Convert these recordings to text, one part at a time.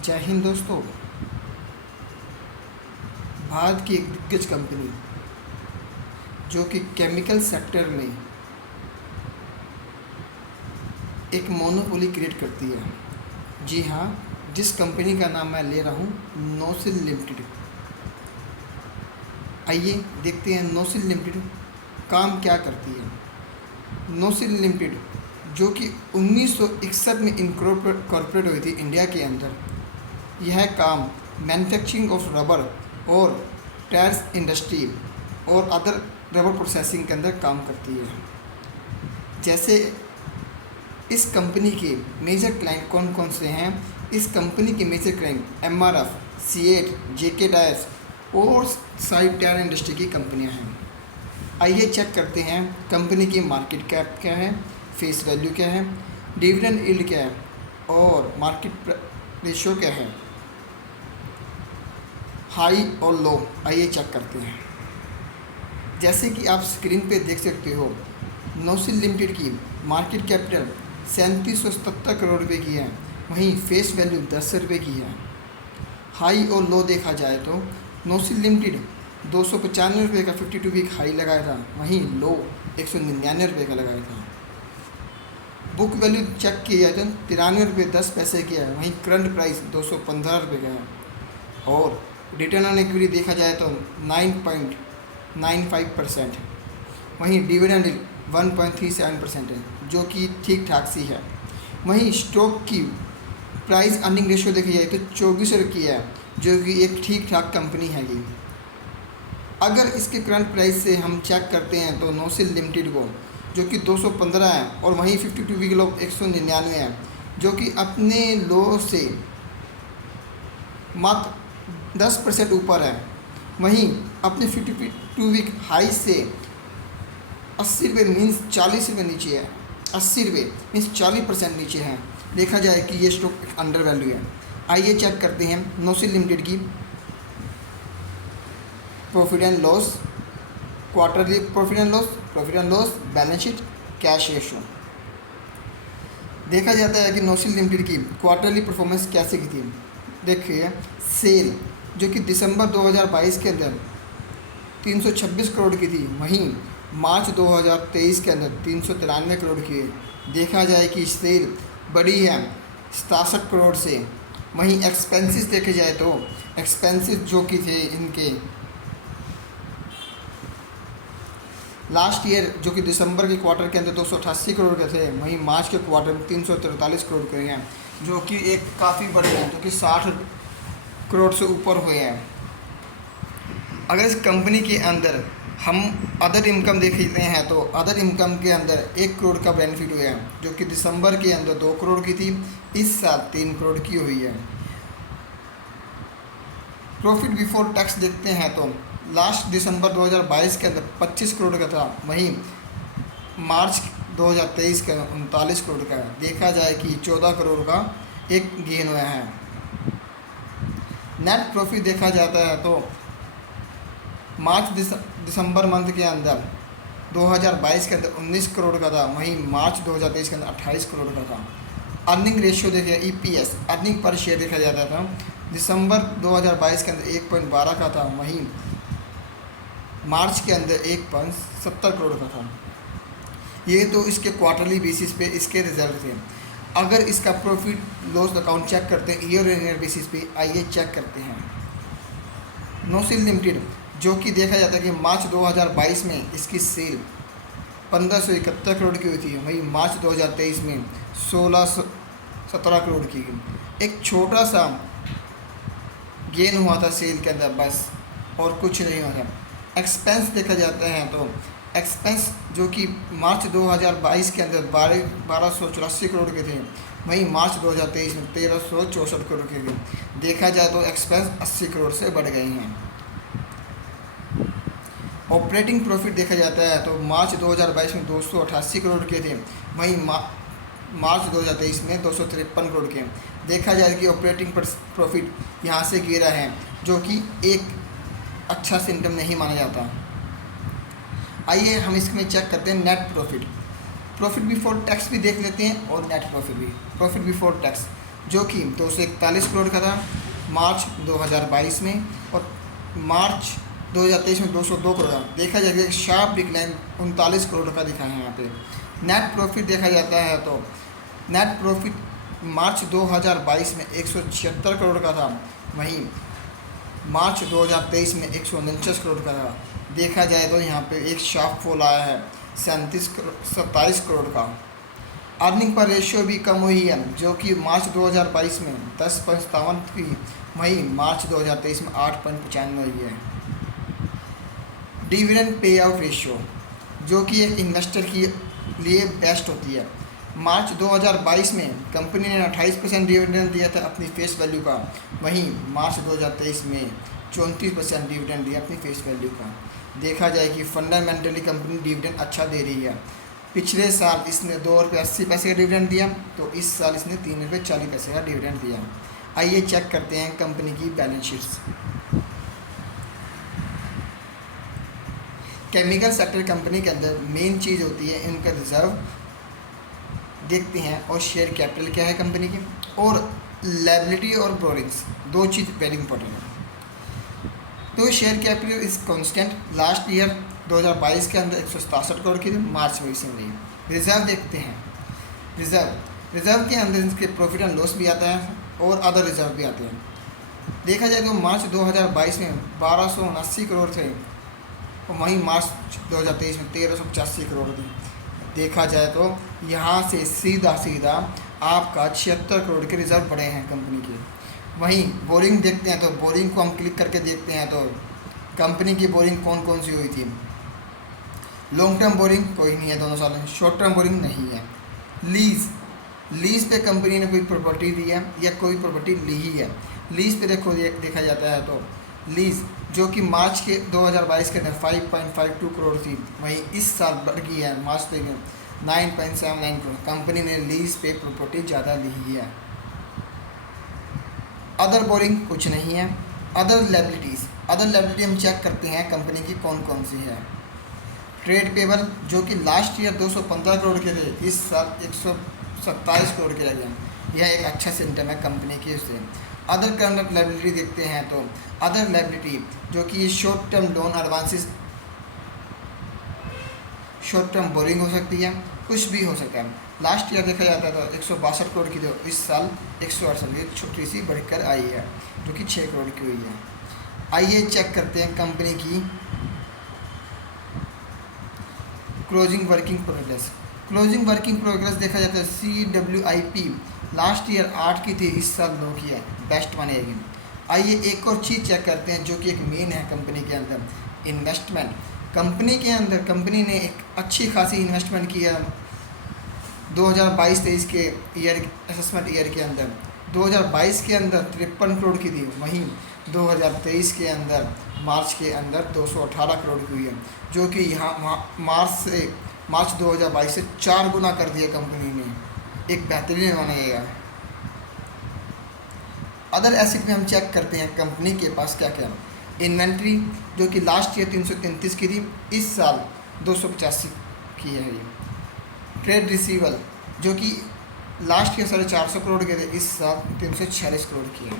जय हिंद दोस्तों। भारत की एक दिग्गज कंपनी जो कि केमिकल सेक्टर में एक मोनोपोली क्रिएट करती है। जी हाँ, जिस कंपनी का नाम मैं ले रहा हूँ नोसिल लिमिटेड। आइए देखते हैं नोसिल लिमिटेड काम क्या करती है। नोसिल लिमिटेड जो कि 1961 में इनकॉर्पोरेट हुई थी इंडिया के अंदर। यह काम मैन्युफैक्चरिंग ऑफ रबर और टायर्स इंडस्ट्री और अदर रबर प्रोसेसिंग के अंदर काम करती है। जैसे इस कंपनी के मेजर क्लाइंट कौन कौन से हैं। इस कंपनी के मेजर क्लाइंट एमआरएफ, सीएट, जेके टायर्स और सारी टायर इंडस्ट्री की कंपनियां हैं। आइए चेक करते हैं कंपनी की मार्केट कैप क्या है, फेस वैल्यू क्या है, डिविडेंड यील्ड क्या है और मार्केट रेशियो क्या है, हाई और लो। आइए चेक करते हैं। जैसे कि आप स्क्रीन पे देख सकते हो, नोसिल लिमिटेड की मार्केट कैपिटल 3777 करोड़ रुपए की है। वहीं फेस वैल्यू 10 रुपये की है। हाई और लो देखा जाए तो नोसिल लिमिटेड 295 रुपये का 52 वीक हाई लगाया था, वहीं लो 199 रुपये का लगाया था। बुक वैल्यू चेक किया जाए तो 93 रुपये 10 पैसे की है, वहीं करंट प्राइस 215 रुपये का है। और रिटर्न ऑन इक्विटी देखा जाए तो 9.95%। वहीं डिविडेंड 1.37% है, जो कि ठीक ठाक सी है। वहीं स्टॉक की प्राइस अर्निंग रेशियो देखी जाए तो 24 की है, जो कि एक ठीक ठाक कंपनी है ये। अगर इसके करंट प्राइस से हम चेक करते हैं तो नोसिल लिमिटेड को जो कि 215 है और वहीं 52 वीक लो 199 है, जो कि अपने लो से मात्र 10% ऊपर है। वहीं अपने 52 वीक हाई से 80 रुपये मीन्स 40 रुपये नीचे है। 80 रुपये मीन्स 40% नीचे है। देखा जाए कि ये स्टॉक अंडर वैल्यू है। आइए चेक करते हैं नोसिल लिमिटेड की profit and loss, quarterly profit and loss, balance sheet, cash ratio. देखा जाता है कि नोसिल लिमिटेड की क्वार्टरली परफॉर्मेंस कैसे की थी। देखिए, सेल जो कि दिसंबर 2022 के अंदर 326 करोड़ की थी, वहीं मार्च 2023 के अंदर 393 करोड़ की है। देखा जाए कि सेल बड़ी है 67 करोड़ से। वहीं एक्सपेंसेस देखे जाए तो एक्सपेंसेस जो कि थे इनके लास्ट ईयर जो कि दिसंबर के क्वार्टर के अंदर 288 करोड़ के थे, वहीं मार्च के क्वार्टर में 343 करोड़ के हैं, जो कि एक काफ़ी बड़े हैं, जो कि 60 करोड़ से ऊपर हुए हैं। अगर इस कंपनी के अंदर हम अदर इनकम देखते हैं तो अदर इनकम के अंदर 1 करोड़ का बेनिफिट हुआ है, जो कि दिसंबर के अंदर 2 करोड़ की थी, इस साल 3 करोड़ की हुई है। प्रॉफिट बिफोर टैक्स देखते हैं तो लास्ट दिसंबर 2022 के अंदर 25 करोड़ का था, वहीं मार्च 2023 के 39 करोड़ का है। देखा जाए कि 14 करोड़ का एक गेन हुआ है। नेट प्रॉफिट देखा जाता है तो मार्च दिसंबर मंथ के अंदर 2022 के अंदर 19 करोड़ का था, वहीं मार्च 2023 के अंदर 28 करोड़ का था। अर्निंग रेशियो देखिए, ईपीएस अर्निंग पर शेयर देखा जाता था, दिसंबर 2022 के अंदर 1.12 का था, वहीं मार्च के अंदर 1.70 करोड़ का था। ये तो इसके क्वार्टरली बेसिस पे इसके रिजल्ट थे। अगर इसका प्रॉफिट लॉस अकाउंट चेक करते हैं ईयर एंड ईयर बेसिस पे, आइए चेक करते हैं। नोसिल लिमिटेड जो कि देखा जाता है कि मार्च 2022 में इसकी सेल 1571 करोड़ की हुई थी, वहीं मार्च 2023 में 1617 करोड़ की। एक छोटा सा गेन हुआ था सेल के अंदर बस, और कुछ नहीं हुआ था। एक्सपेंस देखा जाता है तो एक्सपेंस जो कि मार्च 2022 के अंदर 1284 करोड़ के थे, वहीं मार्च 2023 में 1364 करोड़ के थे। देखा जाए तो एक्सपेंस 80 करोड़ से बढ़ गए हैं। ऑपरेटिंग प्रॉफिट देखा जाता है तो मार्च 2022 में 288 करोड़ के थे, वहीं मार्च 2023 में 253 करोड़ के। देखा जाए कि ऑपरेटिंग प्रॉफिट यहाँ से गिरा है, जो कि एक अच्छा सिम्टम नहीं माना जाता। आइए हम इसमें चेक करते हैं net profit. Profit before tax भी देख लेते हैं और नेट प्रॉफिट भी। प्रॉफिट बिफोर टैक्स जो कि 241 करोड़ का था मार्च 2022 में, और मार्च 2023 में 202 करोड़ का। देखा जाएगा एक शार्प डिक्लाइन 39 करोड़ का दिखा है यहाँ पे। नेट प्रॉफिट देखा जाता है तो नेट प्रॉफिट मार्च 2022 में 176 करोड़ का था, वहीं मार्च 2023 में 149 करोड़ का था। देखा जाए तो यहाँ पे एक शार्प फॉल आया है 27 करोड़ का। अर्निंग पर रेशियो भी कम हुई है, जो कि मार्च 2022 में 10.57 थी, वहीं मार्च 2023 में 8.95 हुई है। डिविडेंड पे आउट रेशियो, जो कि एक इन्वेस्टर के लिए बेस्ट होती है। मार्च 2022 में कंपनी ने 28% डिविडेंड दिया था अपनी फेस वैल्यू का, वहीं मार्च 2023 में 34% डिविडेंड दिया अपनी फेस वैल्यू का। देखा जाए कि फंडामेंटली कंपनी डिविडेंड अच्छा दे रही है। पिछले साल इसने ₹2.80 का डिविडेंड दिया, तो इस साल इसने ₹3.40 का डिविडेंड दिया। आइए चेक करते हैं कंपनी की balance sheets. Chemical sector company के अंदर मेन चीज़ होती है इनका रिजर्व देखते हैं, और शेयर कैपिटल क्या है कंपनी की, और लायबिलिटी और बोरिंग्स, दो चीज़ वेरी इंपॉर्टेंट है। तो share capital is constant, last year 2022 के अंदर 167 करोड़ की थी, मार्च में रिसेंटली। रिजर्व देखते हैं, रिजर्व के अंदर इसके प्रॉफिट एंड लॉस भी आता है और अदर रिजर्व भी आते हैं। देखा जाए तो मार्च 2022 में 1279 करोड़ थे, और वहीं मार्च 2023 में 1385 करोड़ थे। देखा जाए तो यहाँ से सीधा आपका 76 करोड़ के रिजर्व बढ़े हैं कंपनी के। वहीं बोरिंग देखते हैं, तो बोरिंग को हम क्लिक करके देखते हैं तो कंपनी की बोरिंग कौन कौन सी हुई थी। लॉन्ग टर्म बोरिंग कोई नहीं है दोनों साल में, शॉर्ट टर्म बोरिंग नहीं है। लीज पे कंपनी ने कोई प्रॉपर्टी दी है या कोई प्रॉपर्टी ली ही है। लीज पे देखा जाता है तो लीज जो कि मार्च के 2022 के अंदर 5.52 करोड़ थी, वहीं इस साल बढ़ गई है मार्च तक में 9.79 करोड़। कंपनी ने लीज पे प्रॉपर्टी ज़्यादा ली है। अदर बोरिंग कुछ नहीं है। अदर लायबिलिटी हम चेक करते हैं कंपनी की कौन कौन सी है। ट्रेड पेबल जो कि लास्ट ईयर 215 करोड़ के थे, इस साल 127 करोड़ के लगे। यह एक अच्छा सिम्टम है कंपनी की उससे। अदर करंट लायबिलिटी देखते हैं तो अदर लायबिलिटी जो कि short term loan advances, short term borrowing हो सकती है, कुछ भी हो सकता है। लास्ट ईयर देखा जाता था 162 करोड़ की, तो इस साल 168, एक छोटी सी बढ़कर आई है जो कि 6 करोड़ की हुई है। आइए चेक करते हैं कंपनी की क्लोजिंग वर्किंग प्रोग्रेस देखा जाता है CWIP लास्ट ईयर 8 की थी, इस साल 9 की है, बेस्ट बनेगी। आइए एक और चीज़ चेक करते हैं जो कि एक मेन है कंपनी के अंदर, इन्वेस्टमेंट। कंपनी के अंदर कंपनी ने एक अच्छी खासी इन्वेस्टमेंट की है 2022-23 के ईयर असेसमेंट ईयर के अंदर। 2022 के अंदर 53 करोड़ की थी, वहीं 2023 के अंदर मार्च के अंदर 218 करोड़ की हुई है, जो कि यहाँ मार्च 2022 से 4 गुना कर दिया कंपनी ने, एक बेहतरीन बनेगा। अदर एसेट में हम चेक करते हैं कंपनी के पास क्या क्या। इन्वेंट्री जो कि लास्ट ईयर 333 की थी, इस साल 285 की है ये। ट्रेड रिसीवल जो कि लास्ट ईयर 450 करोड़ के थे, इस साल 346 करोड़ की है।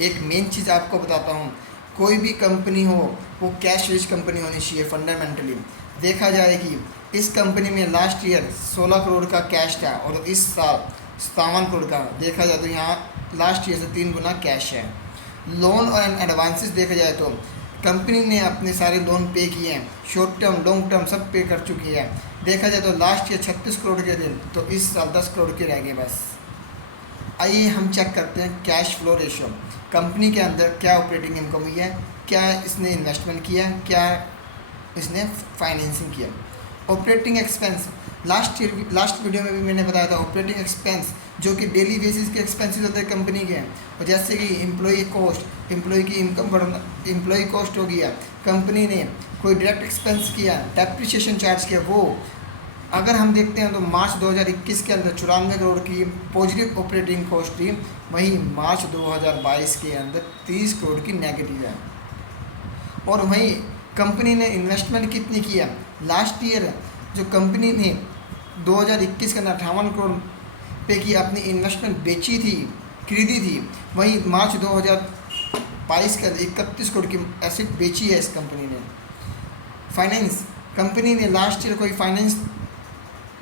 एक मेन चीज़ आपको बताता हूँ, कोई भी कंपनी हो वो कैश रिच कंपनी होनी चाहिए। फंडामेंटली देखा जाए कि इस कंपनी में लास्ट ईयर 16 करोड़ का कैश था और इस साल 57 करोड़ का। देखा जाए तो यहाँ लास्ट ईयर से 3 गुना कैश है। लोन और एडवांसेस देखा जाए तो कंपनी ने अपने सारे लोन पे किए हैं, शॉर्ट टर्म लॉन्ग टर्म सब पे कर चुकी है। देखा जाए तो लास्ट ईयर 36 करोड़ के थे, तो इस साल 10 करोड़ के रह गए बस। आइए हम चेक करते हैं कैश फ्लो रेशियो। कंपनी के अंदर क्या ऑपरेटिंग इनकम हुई है, क्या इसने इन्वेस्टमेंट किया, क्या इसने फाइनेंसिंग किया। ऑपरेटिंग एक्सपेंस लास्ट वीडियो में भी मैंने बताया था। ऑपरेटिंग एक्सपेंस जो कि डेली बेसिस के एक्सपेंसेस होते हैं कंपनी के, और जैसे कि एम्प्लॉई कॉस्ट, एम्प्लॉई की इनकम बढ़ना, एम्प्लॉई कॉस्ट हो गया। कंपनी ने कोई डायरेक्ट एक्सपेंस किया, डेप्रिसिएशन चार्ज किया, वो अगर हम देखते हैं तो मार्च 2021 के अंदर 94 करोड़ की पॉजिटिव ऑपरेटिंग कॉस्ट थी, वहीं मार्च 2022 के अंदर 30 करोड़ की नेगेटिव है। और वहीं कंपनी ने इन्वेस्टमेंट कितनी किया, लास्ट ईयर जो कंपनी ने 2021 के अंदर 58 करोड़ पे की अपनी इन्वेस्टमेंट बेची थी, खरीदी थी, वहीं मार्च 2022 के अंदर 31 करोड़ की एसेट बेची है इस कंपनी ने। फाइनेंस, कंपनी ने लास्ट ईयर कोई फाइनेंस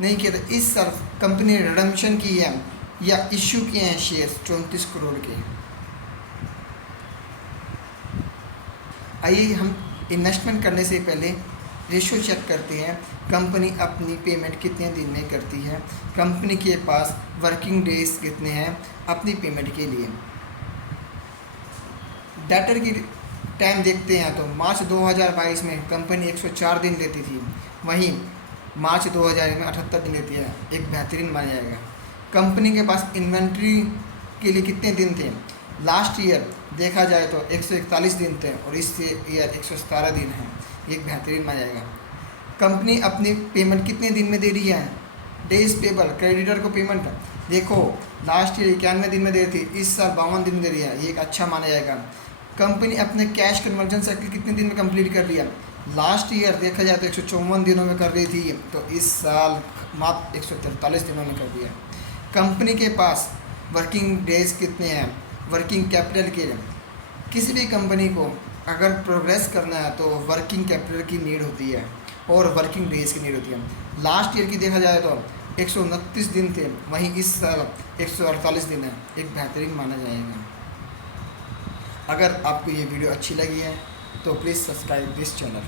नहीं किया था, इस साल कंपनी ने रिडम्पशन की है या इश्यू किए हैं शेयर्स 34 करोड़ के। आइए हम इन्वेस्टमेंट करने से पहले रेशो चेक करते हैं, कंपनी अपनी पेमेंट कितने दिन में करती है, कंपनी के पास वर्किंग डेज कितने हैं अपनी पेमेंट के लिए। डेटर की टाइम देखते हैं तो मार्च 2022 में कंपनी 104 दिन लेती थी, वहीं मार्च 2000 में 78 दिन लेती है, एक बेहतरीन माना जाएगा। कंपनी के पास इन्वेंट्री के लिए कितने दिन थे, लास्ट ईयर देखा जाए तो 141 दिन थे और इस ईयर 117 दिन है, एक बेहतरीन माना जाएगा। कंपनी अपनी पेमेंट कितने दिन में दे रही है, डेज पेबल, क्रेडिटर को पेमेंट देखो लास्ट ईयर 91 दिन में दे रही थी, इस साल 52 दिन में दे रही है, ये एक अच्छा माना जाएगा। कंपनी अपने कैश कन्वर्जन साइकिल कितने दिन में कंप्लीट कर लिया, लास्ट ईयर देखा जाए तो 154 दिनों में कर रही थी, तो इस साल मात्र 143 दिनों में कर दिया। कंपनी के पास वर्किंग डेज कितने हैं, वर्किंग कैपिटल के, किसी भी कंपनी को अगर प्रोग्रेस करना है तो वर्किंग कैपिटल की नीड होती है और वर्किंग डेज की नीड होती है। लास्ट ईयर की देखा जाए तो 129 दिन थे, वहीं इस साल 148 दिन है, एक बेहतरीन माना जाएगा। अगर आपको ये वीडियो अच्छी लगी है तो प्लीज़ सब्सक्राइब दिस चैनल।